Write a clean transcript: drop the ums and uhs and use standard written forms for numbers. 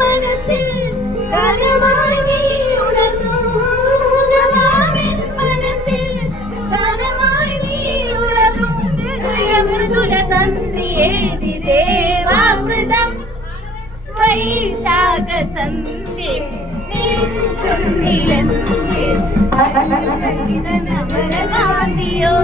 മനസ്സിൽ ഗാനമായി നീ ഉണർന്നു മനസ്സിൽ ഗാനമായി നീ ഉണർന്നു മൃദുല തന്ത്രിയേതി ദേവാമൃതം വൈശാഖ സന്ധ്യ ചുണ്ടിലെന്തേ അമരകാന്തിയോ